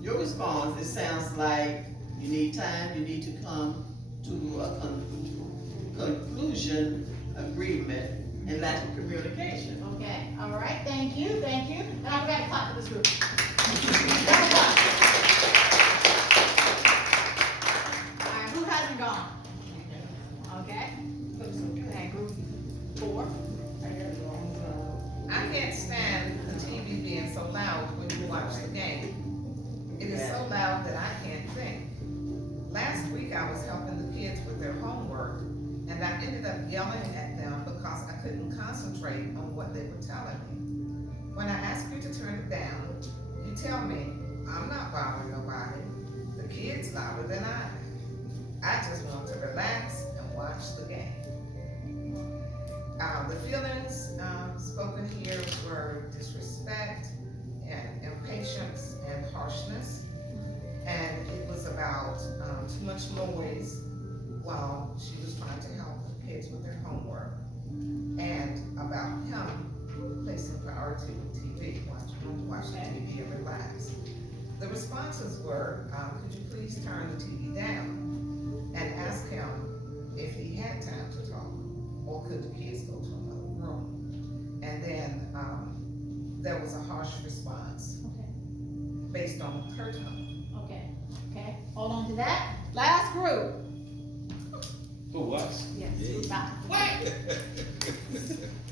your response, it sounds like you need time, you need to come to a conclusion, agreement, and lack of communication. Okay, all right, thank you, thank you. And I forgot to clap for this group. All right, who hasn't gone? Okay. Okay, group 4. I can't stand the TV being so loud when you watch the game. It is so loud that I can't think. Last week I was helping the kids with their homework, and I ended up yelling at them because I couldn't concentrate on what they were telling me. When I ask you to turn it down, you tell me, I'm not bothering nobody. The kid's louder than I am. I just want to relax and watch the game. The feelings spoken here were disrespect and impatience and harshness. And it was about too much noise while she was trying to help the kids with their homework. And about him placing priority with TV, watch the TV and relax. The responses were, could you please turn the TV down and ask him if he had time to talk, or could the kids go to another room? And then there was a harsh response based on her tone. Okay, hold on to that. Last group. Who was? Yes, Yeah. group 5. What?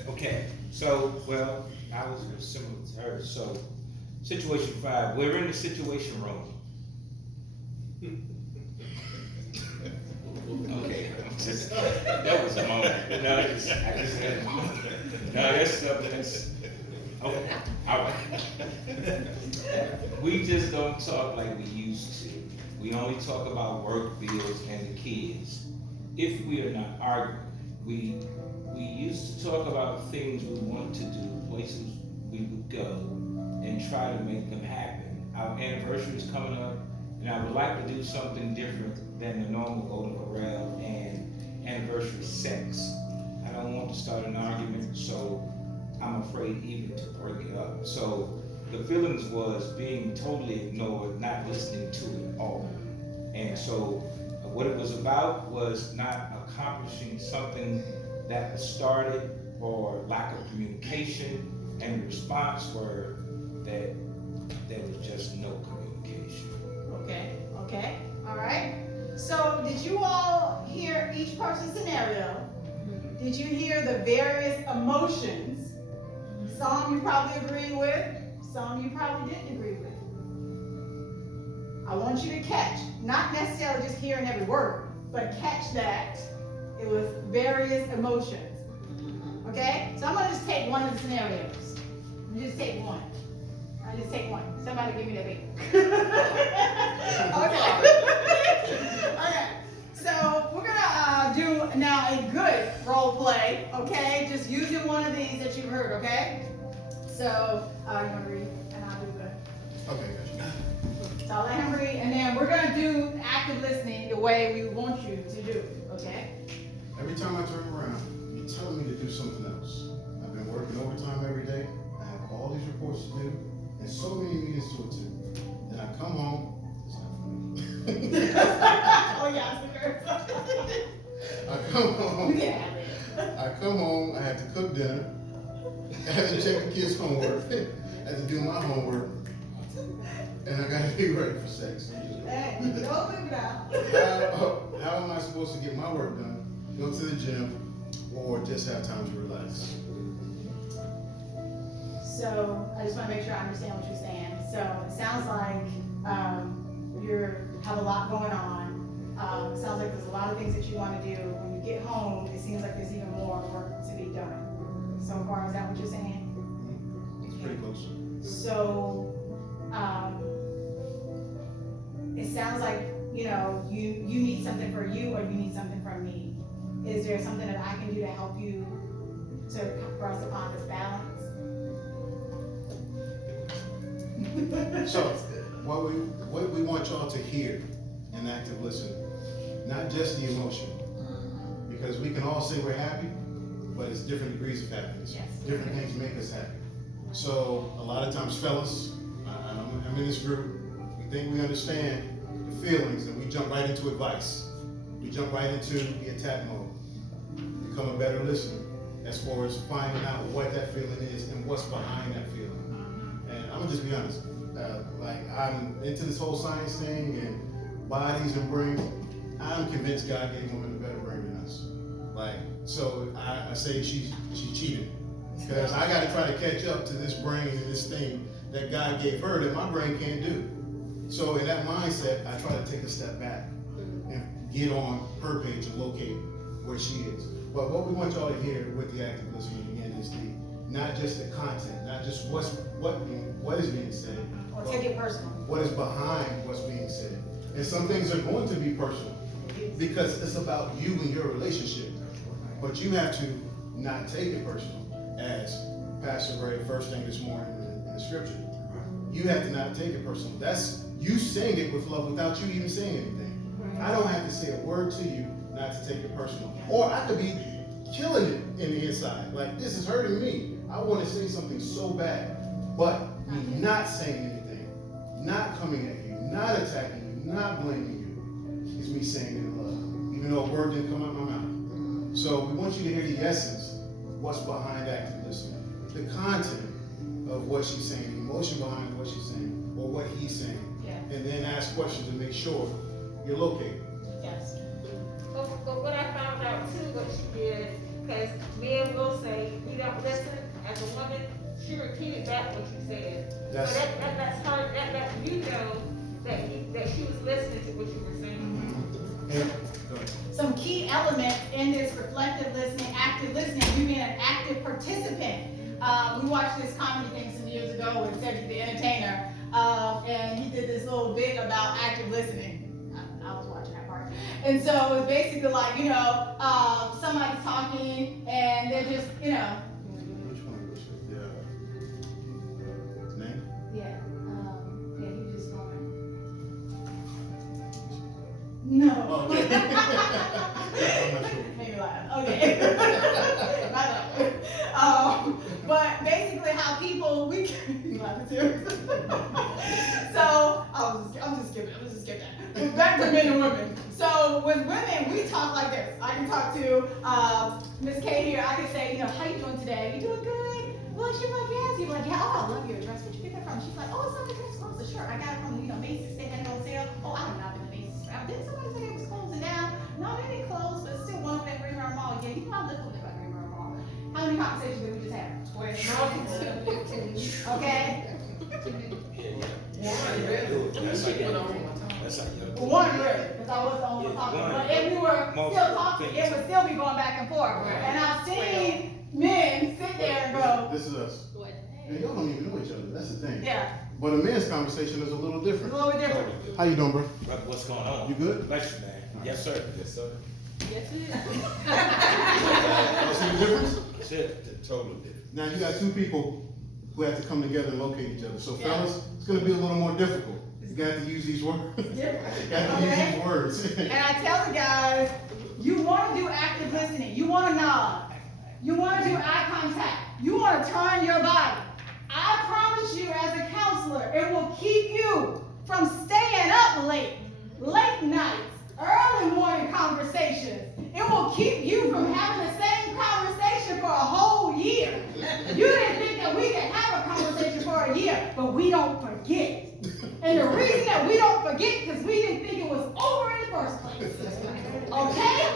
Okay, so, well, I was similar to her. So, situation 5, we're in the situation room. Okay, that was a moment. No, I just had a moment. No, that's something that's, okay, all right. We just don't talk like we used to. We only talk about work, bills, and the kids. If we are not arguing, we used to talk about things we wanted to do, places we would go, and try to make them happen. Our anniversary is coming up, and I would like to do something different than the normal Golden Corral and anniversary sex. I don't want to start an argument, so I'm afraid even to bring it up. So the feelings was being totally ignored, not listening to it all. And so what it was about was not accomplishing something that was started, or lack of communication, and the response were that there was just no communication. Okay, all right. So did you all hear each person's scenario? Did you hear the various emotions? Some you probably agreed with, some you probably didn't agree with. I want you to catch, not necessarily just hearing every word, but catch that it was various emotions. Okay? So I'm gonna just take one of the scenarios. I'm just take one. I just take one. Somebody give me that paper. Okay. So we're gonna do now a good role play. Okay, just using one of these that you heard. Okay. So you want to read, and I'll do the. Okay, gotcha. So I'll let him read, and then we're gonna do active listening the way we want you to do. Okay. Every time I turn around, you're telling me to do something else. I've been working overtime every day. I have all these reports to do, and so many meetings to attend. Then I come home. It's not funny. Oh yeah, I come home. Yeah. I come home. I have to cook dinner. I have to check the kids' homework. I have to do my homework, and I got to be ready for sex. Hey, don't look now. How am I supposed to get my work done, go to the gym, or just have time to relax? So I just want to make sure I understand what you're saying. So it sounds like you have a lot going on. It sounds like there's a lot of things that you want to do. When you get home, it seems like there's even more work to be done. So far, is that what you're saying? It's pretty close. So it sounds like, you know, you need something for you, or you need something from me. Is there something that I can do to help you for us to find this balance? So, what we want y'all to hear in active listening, not just the emotion, because we can all say we're happy, but it's different degrees of happiness. Yes. Different things make us happy. So, a lot of times, fellas, I'm this group, we think we understand the feelings, and we jump right into advice. We jump right into the attack mode. Become a better listener as far as finding out what that feeling is and what's behind that feeling. And I'm gonna just be honest, like I'm into this whole science thing and bodies and brains. I'm convinced God gave women a better brain than us. Like, so I say she's cheating. Because I gotta try to catch up to this brain and this thing that God gave her that my brain can't do. So in that mindset, I try to take a step back and get on her page and locate where she is. But what we want y'all to hear with the active listening again is not just the content, not just what is being said. Or take it personal. What is behind what's being said. And some things are going to be personal because it's about you and your relationship. But you have to not take it personal. As Pastor read first thing this morning in the scripture. You have to not take it personal. That's you saying it with love without you even saying anything. I don't have to say a word to you not to take it personal. Or I could be killing it in the inside. Like, this is hurting me. I want to say something so bad. But me not saying anything, not coming at you, not attacking you, not blaming you, is me saying it in love. Even though a word didn't come out of my mouth. So we want you to hear the essence of what's behind active listening. The content of what she's saying, the emotion behind what she's saying, or what he's saying. Yeah. And then ask questions to make sure you're located. Yes. But what I found out too, what she did, because men will say, you don't listen, as a woman, she repeated back what you said. That's- So that's her, that you know that she was listening to what you were saying. Yeah. Go ahead. Some key elements in this reflective listening, active listening, you being an active participant. We watched this comedy thing some years ago with Cedric the Entertainer, and he did this little bit about active listening. I was watching that part. And so it was basically like, somebody's talking and they're just, Which one was it? The name? yeah, he was just going. No. Okay. I'm not sure. Made me laugh. Okay. Not that one. But basically how people, we can laugh too. So, I'm just skipping that. But back to men and women. So with women, we talk like this. I can talk to Miss Kay here. I can say, how you doing today? You doing good? Well, she's like, yes. You're like, yeah, oh, I love your dress. Where'd you get that from? She's like, oh, it's not a dress, clothes, a shirt. I got it from, Macy's. They had it on sale. Oh, I don't know, I've been to Macy's. Didn't somebody say it was closing down? No, they didn't close, but it's still one of them Green River Mall. Yeah, I live over there by Green River Mall. How many conversations did we just have? 12. Okay? That's like One really, because I was the only one talking. But if we were still talking, it would still be going back and forth. And I've seen men sit there and go, This is us. And y'all don't even know each other. That's the thing. yeah, But a man's conversation is a little it's a different. little bit different. How you doing, bro? What's going on? You good? Bless you, man. Yes, sir. Yes, sir. You see the difference? That's it. Totally different. Now you got two people who have to come together and locate each other. So Yeah. fellas, it's gonna be a little more difficult. You got to use these words. You Different. got to use Okay? these words. And I tell the guys, you want to do active listening. You want to nod. You want to do eye contact. You want to turn your body. I promise you as a counselor, it will keep you from staying up late nights, early morning conversations. It will keep you from having the same conversation for a whole year. You didn't think that we could have a conversation for a year, but we don't forget. And the reason that we don't forget because we didn't think it was over in the first place. Okay?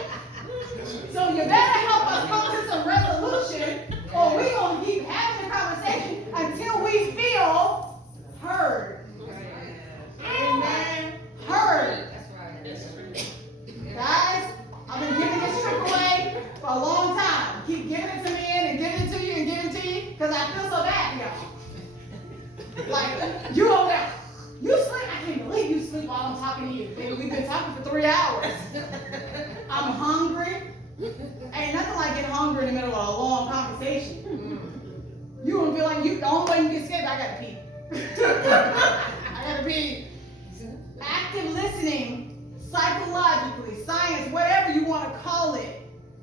So you better help us come to some resolution, or we're going to keep having the conversation until we feel heard. Amen. Heard. Guys, I've been giving this trick away for a long time. Keep giving it to me and giving it to you and giving it to you because I feel so bad, y'all. Like, you over there. You sleep? I can't believe you sleep while I'm talking to you. Baby, we've been talking for 3 hours. I'm hungry. Ain't nothing like getting hungry in the middle of a long conversation. You gonna feel like the only way you can escape, I gotta pee. I gotta pee. Active listening, psychologically, science, whatever you want to call it.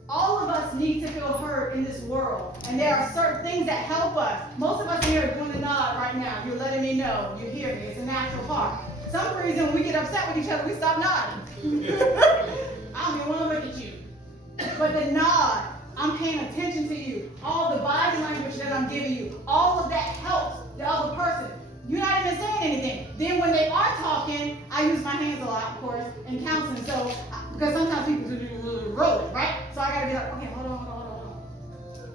All of us need to feel heard in this world. And there are certain things that help us. Most of us here are doing the nod right now. You're letting me know. You're here giving. It's a natural part. Some reason when we get upset with each other, we stop nodding. I don't even want to look at you. But the nod, I'm paying attention to you. All the body language that I'm giving you, all of that helps the other person. You're not even saying anything. Then when they are talking, I use my hands a lot, of course, in counseling. So, because sometimes people roll it, right? So I gotta be like, okay, hold on.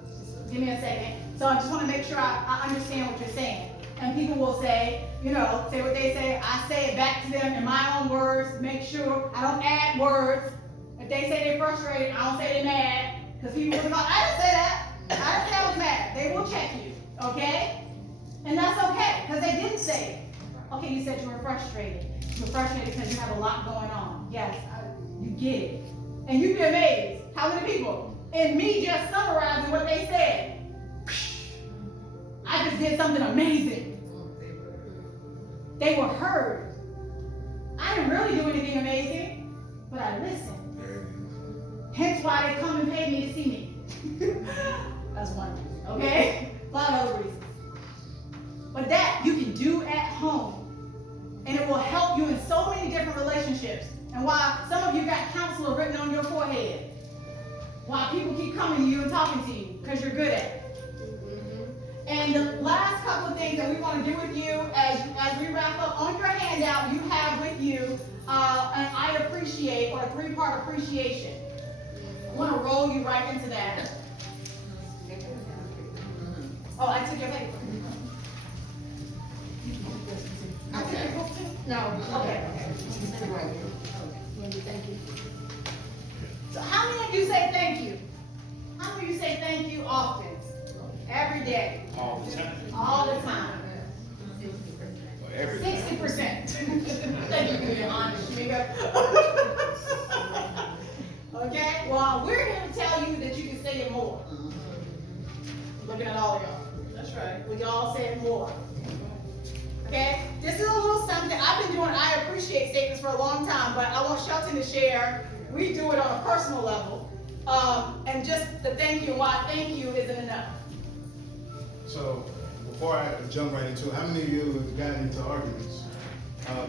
Just give me a second. So I just want to make sure I understand what you're saying. And people will say, say what they say. I say it back to them in my own words. Make sure I don't add words. If they say they're frustrated, I don't say they're mad. Because people will go, I didn't say that. I didn't say I was mad. They will check you, okay? And that's okay, because they didn't say it. Okay, you said you were frustrated. You were frustrated because you have a lot going on. Yes, you get it. And you'd be amazed how many people, in me just summarizing what they said, I just did something amazing. They were heard. I didn't really do anything amazing, but I listened. Hence why they come and pay me to see me. That's one reason, okay? A lot of other reasons. But that you can do at home. And it will help you in so many different relationships. And why some of you got counselor written on your forehead. Why people keep coming to you and talking to you, because you're good at it. And the last couple of things that we want to do with you as we wrap up, on your handout, you have with you an I appreciate, or a 3-part appreciation. I want to roll you right into that. Oh, I took your paper. I took your book too? No. Okay. Thank you. So how many of you say thank you? How many of you say thank you often? Every day? All the time. All the time. 60%. Thank you for being honest, Shamika. Okay? Well, we're here to tell you that you can say it more. Looking at all of y'all. That's right. We can all say it more. Okay? This is a little something. I've been doing I appreciate statements for a long time, but I want Shelton to share. We do it on a personal level. And just the thank you and why thank you isn't enough. So, before I jump right into it, how many of you have gotten into arguments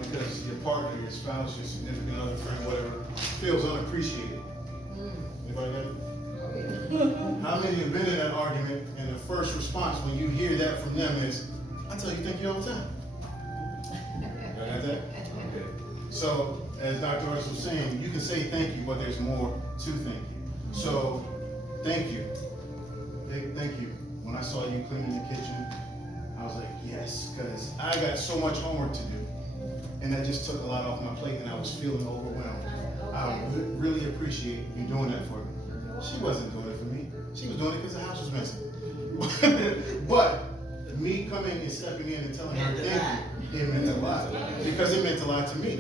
because your partner, your spouse, your significant other, friend, whatever, feels unappreciated? Anybody got it? How many have been in that argument and the first response when you hear that from them is, I tell you thank you all the time. Y'all got that? Okay. So, as Dr. Artis was saying, you can say thank you, but there's more to thank you. So, thank you. Big thank you. When I saw you cleaning the kitchen, I was like, yes, because I got so much homework to do. And that just took a lot off my plate and I was feeling overwhelmed. I really appreciate you doing that for me. She wasn't doing it for me. She was doing it because the house was messy. But me coming and stepping in and telling her thank you, it meant a lot. Because it meant a lot to me.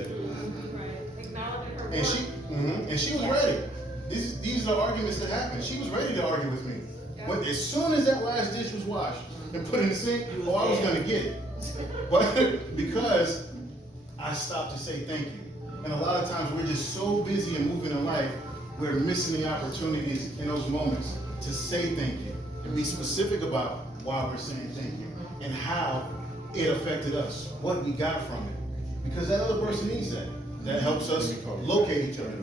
And she was ready. These are arguments that happen. She was ready to argue with me. But as soon as that last dish was washed and put in the sink, I was going to get it. But because I stopped to say thank you. And a lot of times we're just so busy and moving in life, we're missing the opportunities in those moments to say thank you and be specific about why we're saying thank you and how it affected us, what we got from it. Because that other person needs that. That helps us locate each other.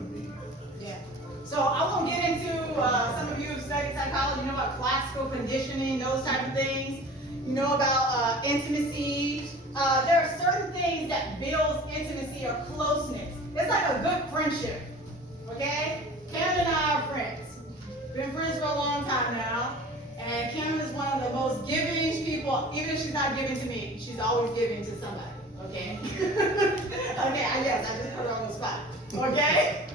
Yeah. So I won't get into, some of you have studied psychology, you know about classical conditioning, those type of things. You know about intimacy. There are certain things that build intimacy or closeness. It's like a good friendship, okay? Cameron and I are friends. Been friends for a long time now. And Cameron is one of the most giving people, even if she's not giving to me, she's always giving to somebody, okay? Okay, yes, I just put her on the spot, okay?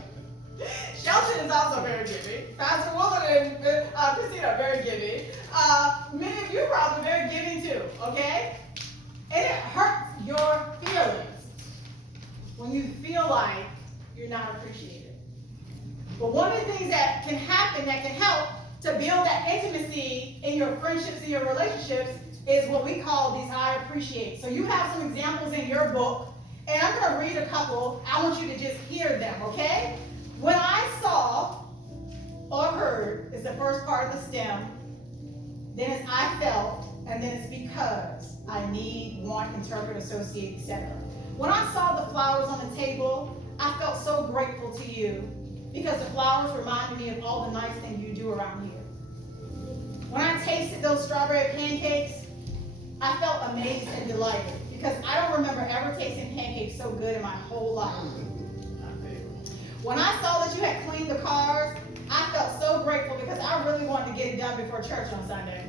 Shelton is also very giving. Pastor Willard and Christina are very giving. Many of you are probably very giving too, okay? And it hurts your feelings when you feel like you're not appreciated. But one of the things that can happen that can help to build that intimacy in your friendships and your relationships is what we call these I appreciate. So you have some examples in your book, and I'm going to read a couple. I want you to just hear them, okay? When I saw or heard is the first part of the stem. Then it's I felt. and then it's because I need, want, interpret, associate, etc. When I saw the flowers on the table, I felt so grateful to you because the flowers reminded me of all the nice things you do around here. When I tasted those strawberry pancakes, I felt amazed and delighted because I don't remember ever tasting pancakes so good in my whole life. When I saw that you had cleaned the cars, I felt so grateful because I really wanted to get it done before church on Sunday.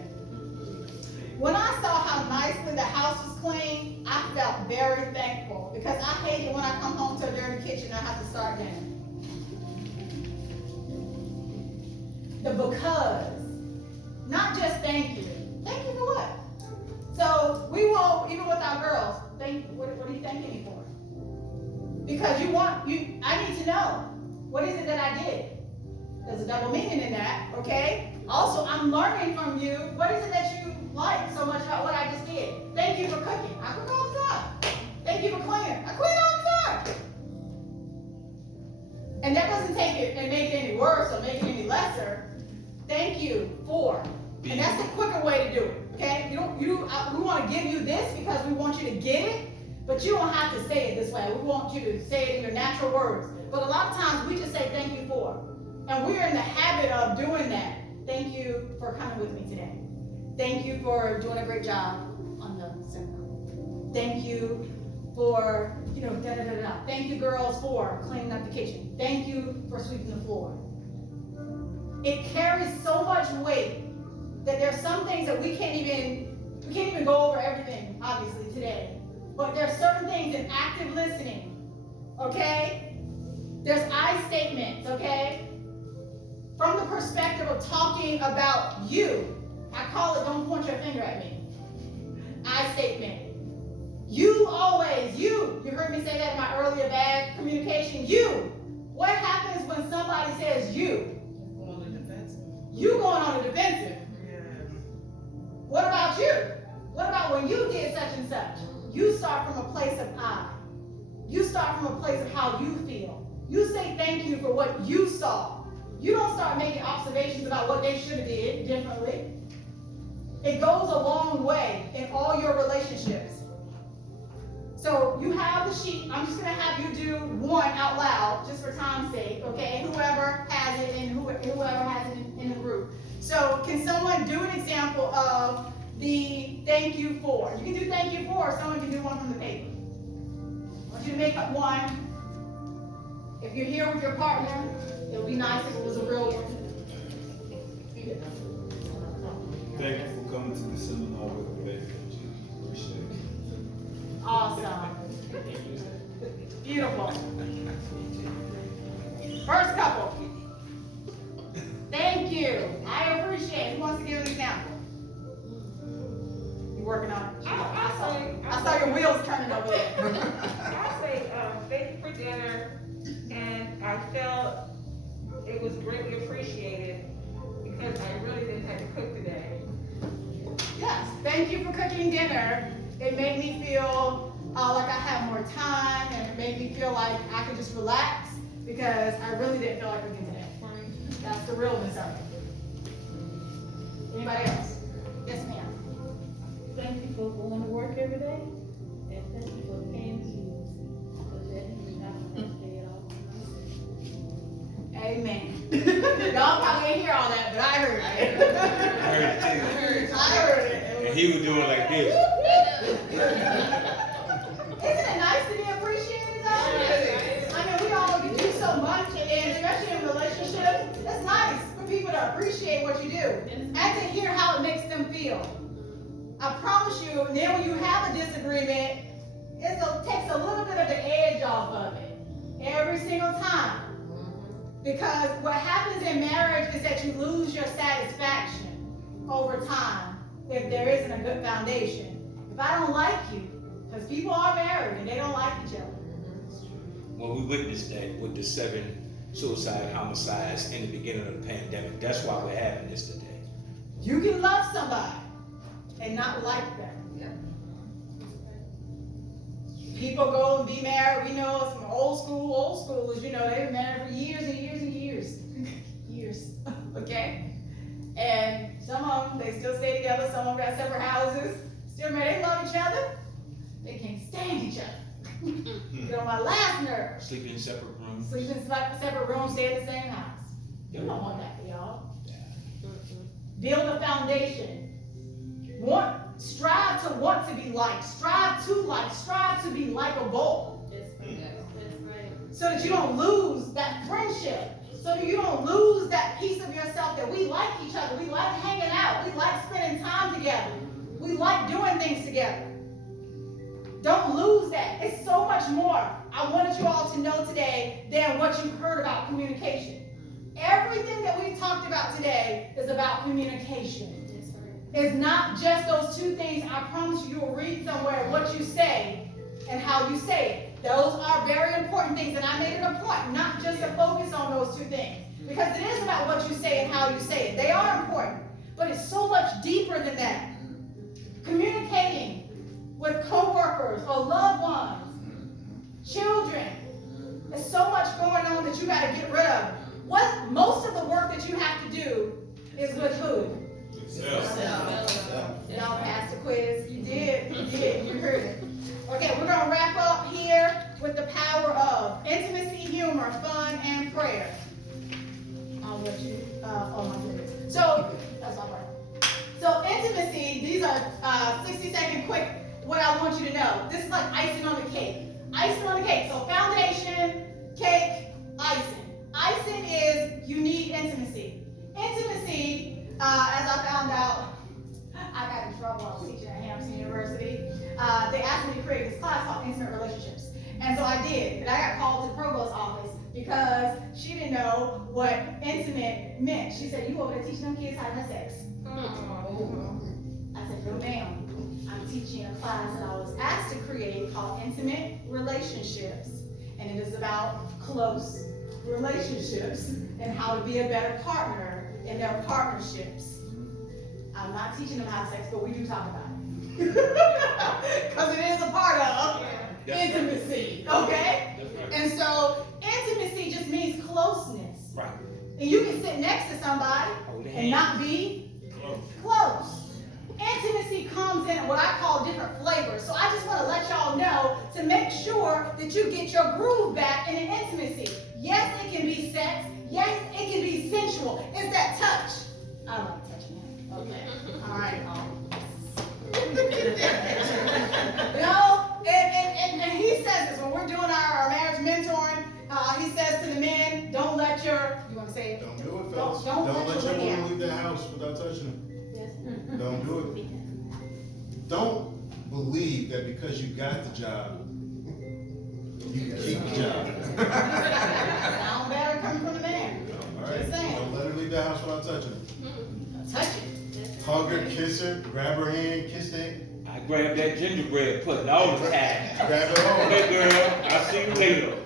When I saw how nicely the house was clean, I felt very thankful because I hate it when I come home to a dirty kitchen and I have to start dinner. The because, not just thank you. Thank you for what? So we will, even with our girls, what are you thanking me for? Because I need to know, what is it that I did? There's a double meaning in that, okay? Also, I'm learning from you, what is it that you like so much about what I just did? Thank you for cooking. I cook all the time. Thank you for cleaning. I clean all the time. And that doesn't take it and make it any worse or make it any lesser. Thank you for. And that's the quicker way to do it, okay? We want to give you this because we want you to get it, but you don't have to say it this way. We want you to say it in your natural words. But a lot of times we just say thank you for. And we're in the habit of doing that. Thank you for coming with me today. Thank you for doing a great job on the seminar. Thank you for, da-da-da-da. Thank you, girls, for cleaning up the kitchen. Thank you for sweeping the floor. It carries so much weight that there's some things that we can't even go over everything, obviously, today. But there's certain things in active listening, okay? There's I statements, okay? From the perspective of talking about you. I call it don't point your finger at me. I statement. You always, you heard me say that in my earlier bad communication, you. What happens when somebody says you? On the defensive. You going on the defensive. Yes. What about you? What about when you did such and such? You start from a place of I. You start from a place of how you feel. You say thank you for what you saw. You don't start making observations about what they should have did differently. It goes a long way in all your relationships. So you have the sheet. I'm just going to have you do one out loud, just for time's sake, okay? Whoever has it and whoever has it in the group. So can someone do an example of the thank you for? You can do thank you for, or someone can do one from the paper. I want you to make up one. If you're here with your partner, it would be nice if it was a real one. Thank you for coming to the seminar with me. Appreciate it. Awesome. Beautiful. First couple. Thank you. I appreciate it. Who wants to give an example? You working on it? I saw your wheels turning over there. I say, thank you for dinner, and I felt it was greatly appreciated because I really didn't have to cook today. Yes, thank you for cooking dinner. It made me feel like I had more time, and it made me feel like I could just relax because I really didn't feel like cooking today. That's the realness of it. Anybody else? Yes, ma'am. Thank you for going to work every day, and thank you for paying the bills, because that you have to pay it all. Amen. Y'all probably didn't hear all that, but I heard it. I heard it too. I heard it. And he was doing like this. Isn't it nice to be appreciated, though? I mean, we all do so much, and especially in relationships, it's nice for people to appreciate what you do and to hear how it makes them feel. I promise you, and then when you have a disagreement, it takes a little bit of the edge off of it every single time. Because what happens in marriage is that you lose your satisfaction over time if there isn't a good foundation. If I don't like you, because people are married and they don't like each other. Well, we witnessed that with the 7 suicide homicides in the beginning of the pandemic. That's why we're having this today. You can love somebody and not like them. People go and be married. We know some old schoolers, they've been married for years and years and years. Years, okay? And Some of them, they still stay together. Some of them got separate houses. Still married. They love each other. They can't stand each other. Get on my last nerve. Sleep in separate rooms. Sleep in separate rooms, stay in the same house. You don't want that for y'all. Build a foundation. Strive to want to be liked. Strive to like. Strive to be likable. So that you don't lose that friendship. So that you don't lose that piece of yourself that we like each other. We like hanging out. We like spending time together. We like doing things together. Don't lose that. It's so much more I wanted you all to know today than what you've heard about communication. Everything that we've talked about today is about communication. It's not just those two things. I promise you, you'll read somewhere what you say and how you say it. Those are very important things, and I made it a point not just to focus on those two things, because it is about what you say and how you say it. They are important, but it's so much deeper than that. Communicating with coworkers or loved ones, children. There's so much going on that you got to get rid of. Most of the work that you have to do is with who? Y'all passed the quiz. You did. You heard it. Okay, we're going to wrap up here with the power of intimacy, humor, fun, and prayer. I'll let you, oh my goodness. So, that's all right. So, intimacy, these are 60-second quick, what I want you to know. This is like icing on the cake. Icing on the cake. So, foundation, cake, icing. Icing is you need intimacy. Intimacy, as I found out, I got in trouble. I was teaching at Hampton University. They asked me to create this class called Intimate Relationships. And so I did. And I got called to the provost's office because she didn't know what intimate meant. She said, "You over there teaching them kids how to have sex." I said, "No, ma'am. I'm teaching a class that I was asked to create called Intimate Relationships. And it is about close relationships and how to be a better partner in their partnerships." I'm not teaching them how to have sex, but we do talk about it. Because it is a part of intimacy, okay? And so intimacy just means closeness. Right. And you can sit next to somebody and not be close. Intimacy comes in what I call different flavors. So I just want to let y'all know to make sure that you get your groove back in an intimacy. Yes, it can be sex. Yes, it can be sensual. It's that touch. I like touching it. Okay. All right. And he says this when we're doing our marriage mentoring. He says to the men, don't let your, you want to say it? Don't do it, fellas. Don't Don't let your woman woman leave that house without touching him. Yes. Don't do it. Don't believe that because you got the job, you can keep the job. Sound better coming from the man. All right? Just saying. Don't let her leave that house without touching him. Touch it. Hug her, kiss her, grab her hand, kiss the hand. I grab that gingerbread pudding all the time. Grab her arm. Hey girl, I'll see you later.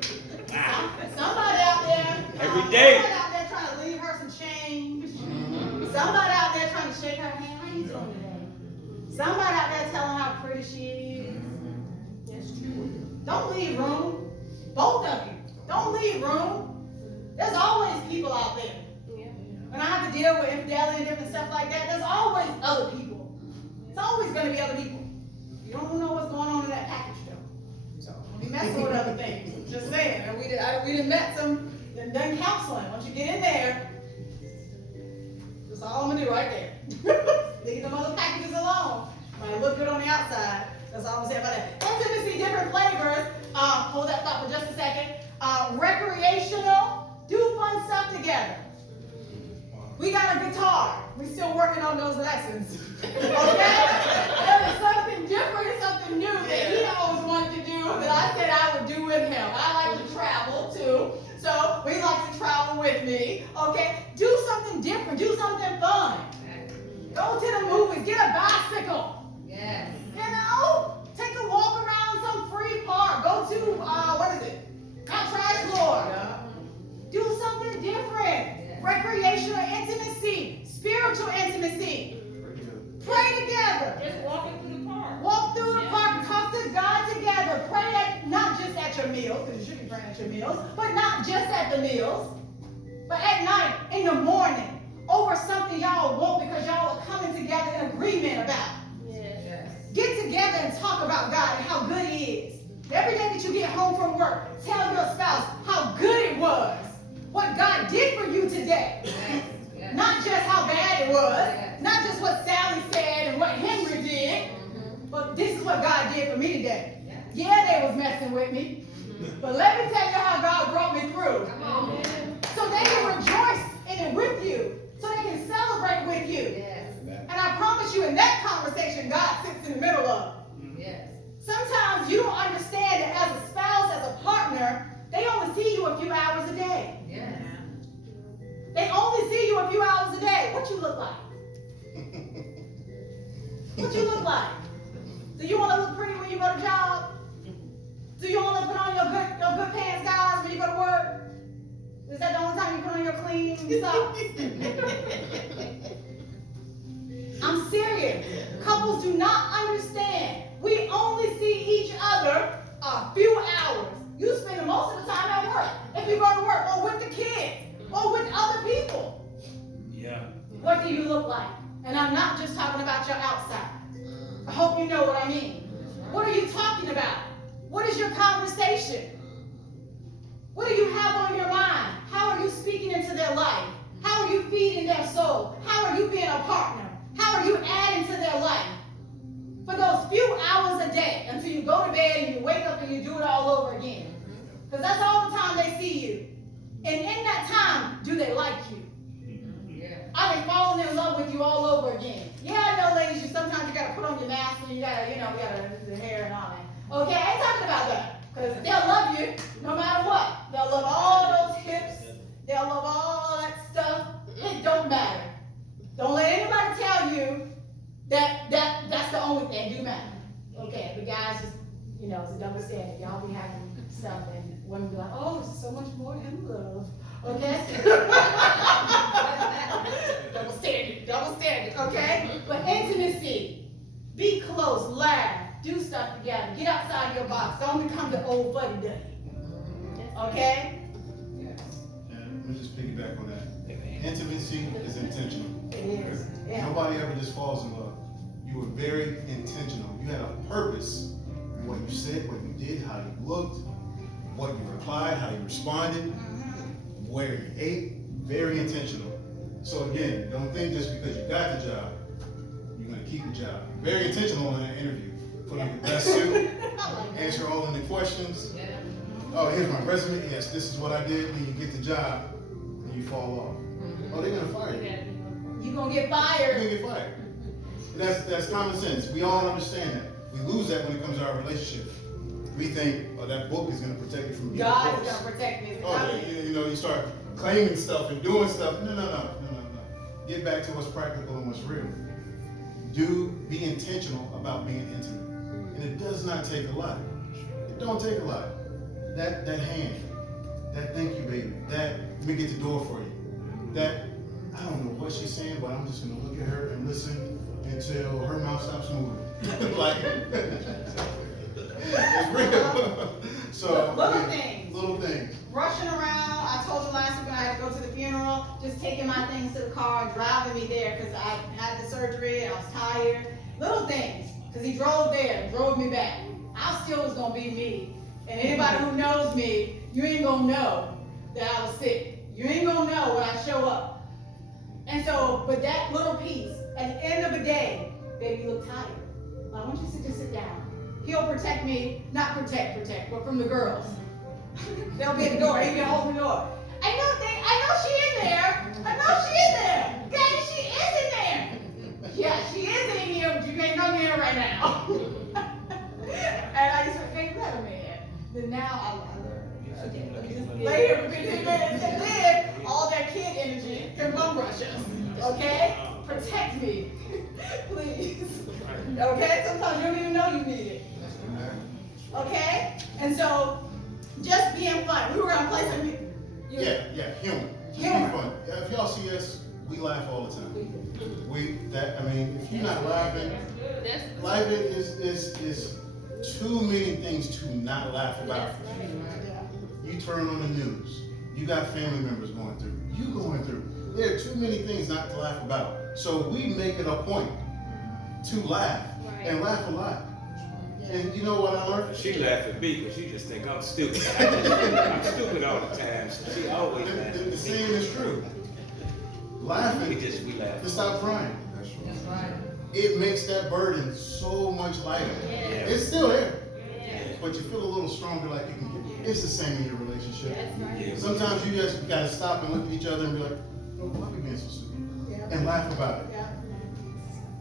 Somebody out there. Every day. Somebody out there trying to leave her some change. Somebody out there trying to shake her hand. How you doing today? Somebody out there telling how pretty she is. That's true. Don't leave room. Both of you. Don't leave room. There's always people out there. When I have to deal with infidelity and different stuff like that, there's always other people. It's always going to be other people. You don't know what's going on in that package though. So we messing with other things. Just saying. And we done met some, done counseling. Once you get in there, that's all I'm going to do right there. Leave them other packages alone. Might look good on the outside. That's all I'm going to say about that. Intimacy, different flavors. Hold that thought for just a second. Recreational, do fun stuff together. We got a guitar. We're still working on those lessons. Okay? There is something different and something new that he always wanted to do that I said I would do with him. I like to travel too. So we like to travel with me. Okay? Do something different. Do something fun. Go to the movies. Get a bicycle. Yes. You know? Take a walk around some free park. Go to, what is it? Mount Trashmore. Do something different. Recreational intimacy, spiritual intimacy. Pray together. Just walking through the park. Walk through the park, talk to God together. Pray not just at your meals, because you should be praying at your meals, but not just at the meals, but at night, in the morning. over something y'all want because y'all are coming together in agreement about. Yes. Get together and talk about God and how good He is. Every day that you get home from work, tell your spouse how good it was, what God did for you today. Not just how bad it was, not just what Sally said and what Henry did, but this is what God did for me today. Yeah, they was messing with me, but let me tell you how God brought me through. So they can rejoice in it with you, so they can celebrate with you. And I promise you, in that conversation, God sits in the middle of it. Sometimes you don't understand that as a spouse, as a partner, they only see you a few hours a day. They only see you a few hours a day. What you look like? What you look like? Do you want to look pretty when you go to job? Do you want to put on your good pants, guys, when you go to work? Is that the only time you put on your clean socks? I'm serious. Couples do not understand. We only see each other a few hours. You spend most of the time at work. If you go to work, or with the kids, or with other people. Yeah. What do you look like? And I'm not just talking about your outside. I hope you know what I mean. What are you talking about? What is your conversation? What do you have on your mind? How are you speaking into their life? How are you feeding their soul? How are you being a partner? How are you adding to their life? For those few hours a day until you go to bed and you wake up and you do it all over again. Because that's all the time they see you. And in that time, do they like you? Are they falling in love with you all over again? Yeah, I know, ladies, sometimes you gotta put on your mask and you gotta do the hair and all that. Okay, I ain't talking about that. Because they'll love you no matter what. They'll love all those hips. They'll love all that stuff. It don't matter. Don't let anybody tell you that's the only thing do matter. Okay, the guys just, it's a double standard. Y'all be having stuff and women be like, oh, it's so much more in love. Okay? double standard, okay? But intimacy, be close, laugh, do stuff together, get outside your box, don't become the old fuddy-duddy. Okay? And let me just piggyback on that. Intimacy is intentional. It is. Yeah. Nobody ever just falls in love. You were very intentional. You had a purpose in what you said, what you did, how you looked, what you replied, how you responded, where you ate. Very intentional. So again, don't think just because you got the job, you're going to keep the job. Very intentional in that interview. Put on your best suit, answer all of the questions. Oh, here's my resume. Yes, this is what I did. Then you get the job, and you fall off. Oh, they're gonna fire you. You're gonna get You're fired. gonna get fired. That's common sense. We all understand that. We lose that when it comes to our relationship. We think, oh, that book is gonna protect you from being God is divorced. gonna protect me. Oh, you start claiming stuff and doing stuff. No. Get back to what's practical and what's real. Be intentional about being intimate. And it does not take a lot. It don't take a lot. That hand, that thank you, baby, that let me get the door for you. That, I don't know what she's saying, but I'm just gonna look at her and listen until her mouth stops moving. Like, it's real. So, little things. Rushing around. I told you last week when I had to go to the funeral, just taking my things to the car and driving me there because I had the surgery and I was tired. Little things, because he drove there and drove me back. I still was gonna be me. And anybody who knows me, you ain't gonna know that I was sick. You ain't gonna know when I show up. And so, but that little piece, at the end of the day, baby, you look tired. Why don't you sit down? He'll protect me, not protect, but from the girls. They'll be at the door, he'll be holding the door. I know she in there. Okay, she is in there. Yeah, she is in here, but you can't come in here right now. And I just went, hey, let her in. Then now I learned. Okay, let me just lay here for 15 minutes and then all that kid energy can bum rush us. Okay? Protect me. Please. Okay? Sometimes you don't even know you need it. Okay? And so, just being fun. We were gonna play some music. Yeah, humor. Just be fun. If y'all see us, we laugh all the time. If you're not laughing, life is too many things to not laugh about. You turn on the news, you got family members going through, you going through. There are too many things not to laugh about. So we make it a point to laugh and laugh a lot. And you know what I learned? She laugh at me because she just think I'm stupid. I'm stupid all the time, so she always laughs at me. The saying is true. Laughing We laugh. to stop crying. That's right. It makes that burden so much lighter. Yeah. It's still there, Yeah. but you feel a little stronger like you can get. It's the same in your relationship. That's right. Yeah. Sometimes you just gotta stop and look at each other and be like, no, why are we being so stupid? Yeah. And laugh about it. Yeah.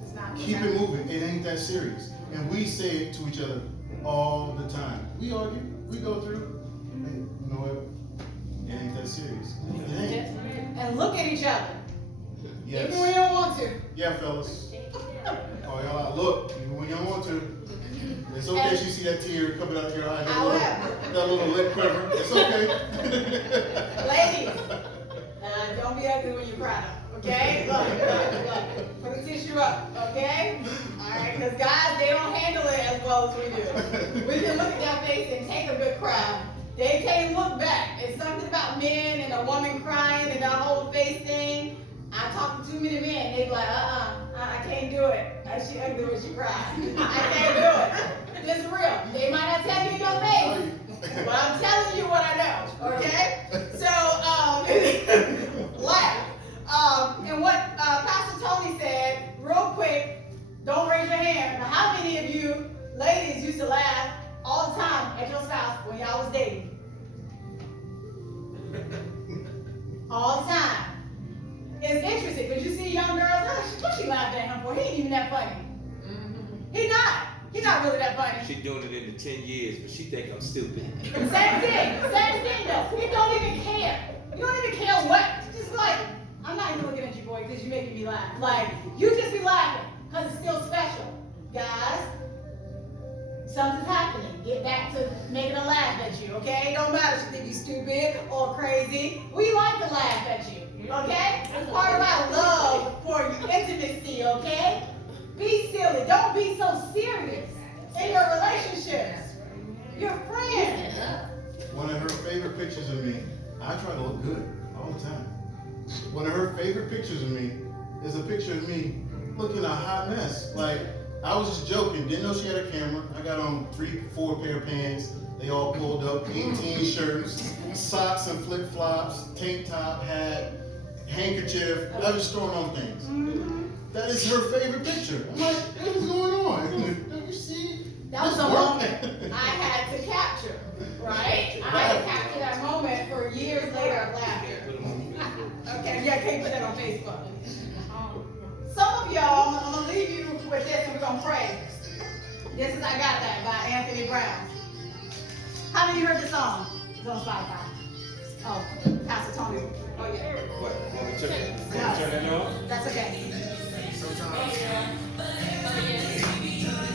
It's not. Keep it moving. It ain't that serious. And we say it to each other all the time. We argue, we go through. Hey, you know what? It ain't that serious. It ain't. That's right. And look at each other. Yes. Even when you don't want to. Yeah, fellas. Oh, y'all out. Look, even when you don't want to. It's okay if you see that tear coming out of your eye. That little lip quiver. It's okay. Ladies, don't be ugly when you cry, okay? Look. Put a tissue up, okay? Alright, because guys, they don't handle it as well as we do. We can look at their face and take a good cry. They can't look back. It's something about men and a woman crying and the whole face thing. I talk to too many men, they be like, I can't do it. She ugly when she cries. I can't do it. This is real. They might not tell you in your face, but I'm telling you what I know, okay? So, laugh. And what Pastor Tony said, real quick, don't raise your hand, but how many of you ladies used to laugh all the time at your spouse when y'all was dating? All the time. It's interesting, because you see young girls, what she laughing at him for? He ain't even that funny. He not. He's not really that funny. She doing it in the 10 years, but she think I'm stupid. Same thing though. You don't even care. You don't even care what. Just like, I'm not even looking at you, boy, because you're making me laugh. Like, you just be laughing, because it's still special. Guys, something's happening. Get back to making a laugh at you, okay? Don't matter if you think you're stupid or crazy. We like to laugh at you, okay? It's part of our love for intimacy, okay? Be silly. Don't be so serious in your relationships. You're friends. One of her favorite pictures of me, I try to look good all the time. One of her favorite pictures of me is a picture of me looking a hot mess. Like, I was just joking, didn't know she had a camera. I got on 3-4 pair of pants. They all pulled up, 18 shirts, socks and flip-flops, tank top, hat, handkerchief. I was just throwing on things. That is her favorite picture. I'm like, what is going on? Don't you see? That was a moment I had to capture, right? I had to capture that moment for years later of laughing. Okay, yeah, I can't put that on Facebook. Some of y'all, I'm gonna leave you with this and we're gonna pray. This is I Got That by Anthony Brown. How many of you heard the song? It's on Spotify. Oh, Pastor Tony. Oh yeah. What? Want me to turn it on?